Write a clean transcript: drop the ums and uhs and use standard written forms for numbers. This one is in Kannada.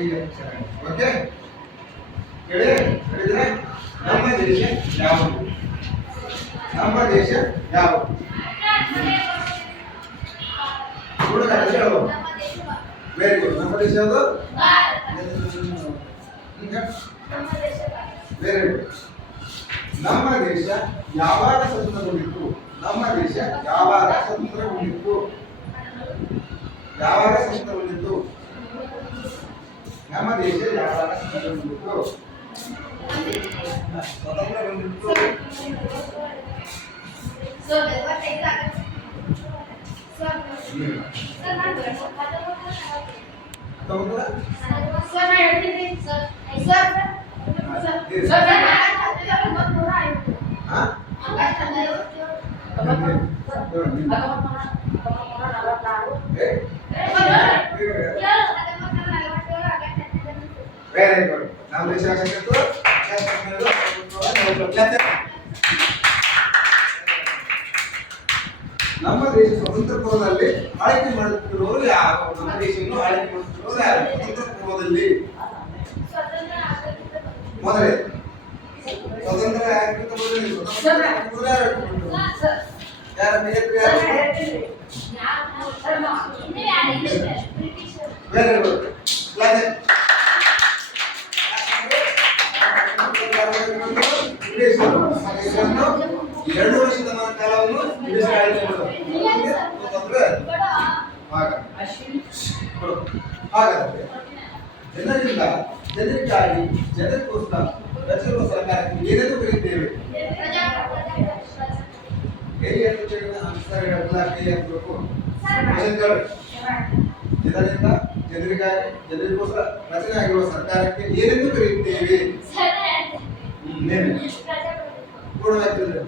ಓಕೆ ಕೇಳಿ ಹೇಳಿದ್ರೆ ನಮ್ಮ ದೇಶ ಯಾವುದು? ನಮ್ಮ ದೇಶ ಯಾವುದು? Very good. ನಮ್ಮ ದೇಶ ಯಾವುದು? Very good. ನಮ್ಮ ದೇಶ ಯಾವಾಗ ಸ್ವತಂತ್ರಗೊಂಡಿತ್ತು? ನಮ್ಮ ದೇಶ ಯಾವಾಗ ಸ್ವತಂತ್ರಗೊಂಡಿತ್ತು? ಯಾವಾಗ ಸ್ವತಂತ್ರಗೊಂಡಿತ್ತು? ನಮ್ಮ ದೇಶ ಯಾವಾಗ ಸ್ವತಂತ್ರಗೊಂಡಿತ್ತು? ಸ್ವತಂತ್ರಗೊಂಡಿತ್ತು. Very good. ನಮ್ಮ ದೇಶ ನಮ್ಮ ದೇಶ ಸ್ವತಂತ್ರ ಪೂರ್ವದಲ್ಲಿ ಆಳ್ವಿಕೆ ಮಾಡುತ್ತಿರುವವರು ಯಾರು? ನಮ್ಮ ದೇಶವನ್ನು ಆಳ್ವಿಕೆ ಮಾಡುತ್ತಿರುವವರು ಯಾರು ಸ್ವತಂತ್ರ ಪೂರ್ವದಲ್ಲಿ? ಮೊದಲೇ ಸ್ವತಂತ್ರ ಯಾರು? Very good. ಎರಡು ವರ್ಷದ ಕಾಲವನ್ನು ಹಾಗಾದ್ರೆ ಜನರಿಂದ ಜನರಿಗಾಗಿ ಜನರಿಗೋಸ್ಕರ ರಚಿಸುವ ಸರ್ಕಾರಕ್ಕೆ ಏನೆಂದು ಕರೆಯುತ್ತೇವೆ? ಜನರಿಂದ ಜನರಿಗಾಗಿ ಜನರಿಗೋಸ್ಕರ ರಚನೆ ಆಗಿರುವ ಸರ್ಕಾರಕ್ಕೆ ಏನೆಂದು ಕರೆಯುತ್ತೇವೆ? ಪೂರ್ಣವಾಗ್ತದೆ.